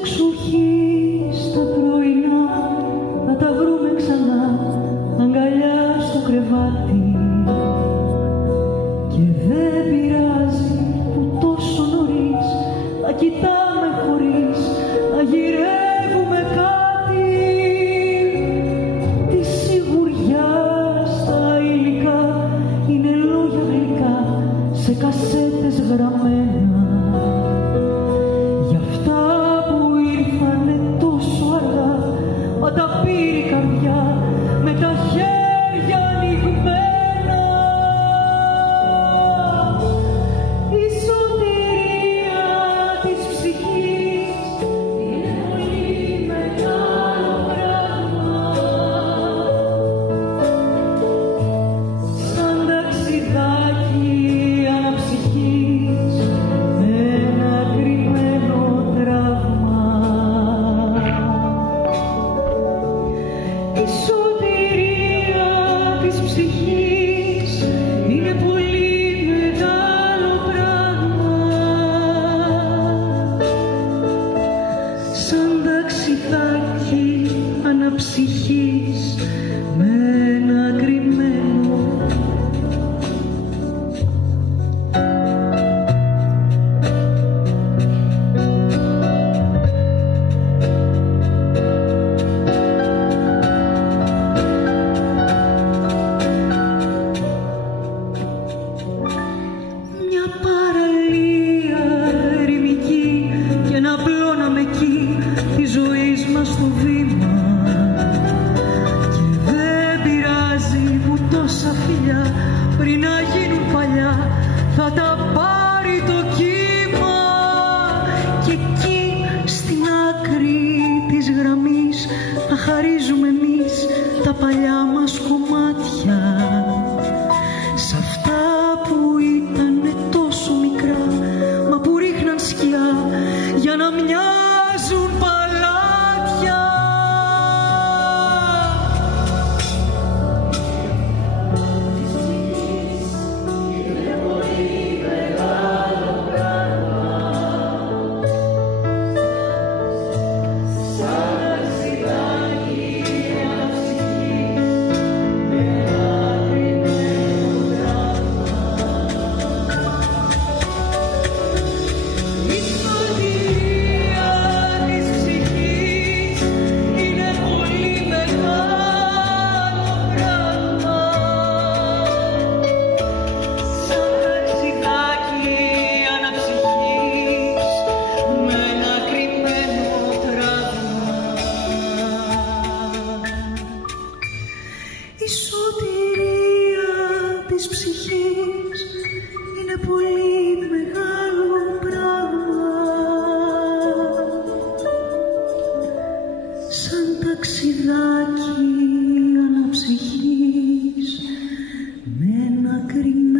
εξοχής τα πρωινά θα τα βρούμε ξανά αγκαλιά στο κρεβάτι. Και δεν πειράζει που τόσο νωρίς θα κοιτάμε χωρίς να γυρεύουμε κάτι. Τη σιγουριά στα υλικά είναι λόγια γλυκά σε κασέτες γραμμένα. Για αυτά που ήρθανε τόσο αργά μα τα πήρε η καρδιά με τα χέρια ανοιγμένα. Η σωτηρία της ψυχής είναι πολύ μεγάλο πράγμα. Σαν ταξιδάκι αναψυχής με ένα κρυμμένο τραύμα. Η σωτηρία της ψυχής είναι πολύ μεγάλο πράγμα. Σαν ταξιδάκι αναψυχής με ένα κρυμμένο. Μια παραλία ερημική και ένα πλώναμε εκεί τη ζωή μας στο βήμα. Και δεν πειράζει που τόσα φιλιά πριν να γίνουν παλιά θα τα πάρει το κύμα. Και εκεί στην άκρη της γραμμής θα χαρίζουμε εμείς τα παλιά μας κομμάτια. Σ' αυτά που ήτανε τόσο μικρά μα που ρίχναν σκιά για να μοιάζουν παλάτια. Είναι πολύ μεγάλο πράγμα. Σαν ταξιδάκι αναψυχής με ένα κρυμμένο τραύμα. Η σωτηρία της ψυχής είναι πολύ μεγάλο πράγμα. Σαν ταξιδάκι αναψυχής με ένα κρυμμένο τραύμα. Η σωτηρία της ψυχής είναι πολύ μεγάλο πράγμα. Σαν ταξιδάκι αναψυχής με ένα κρυμμένο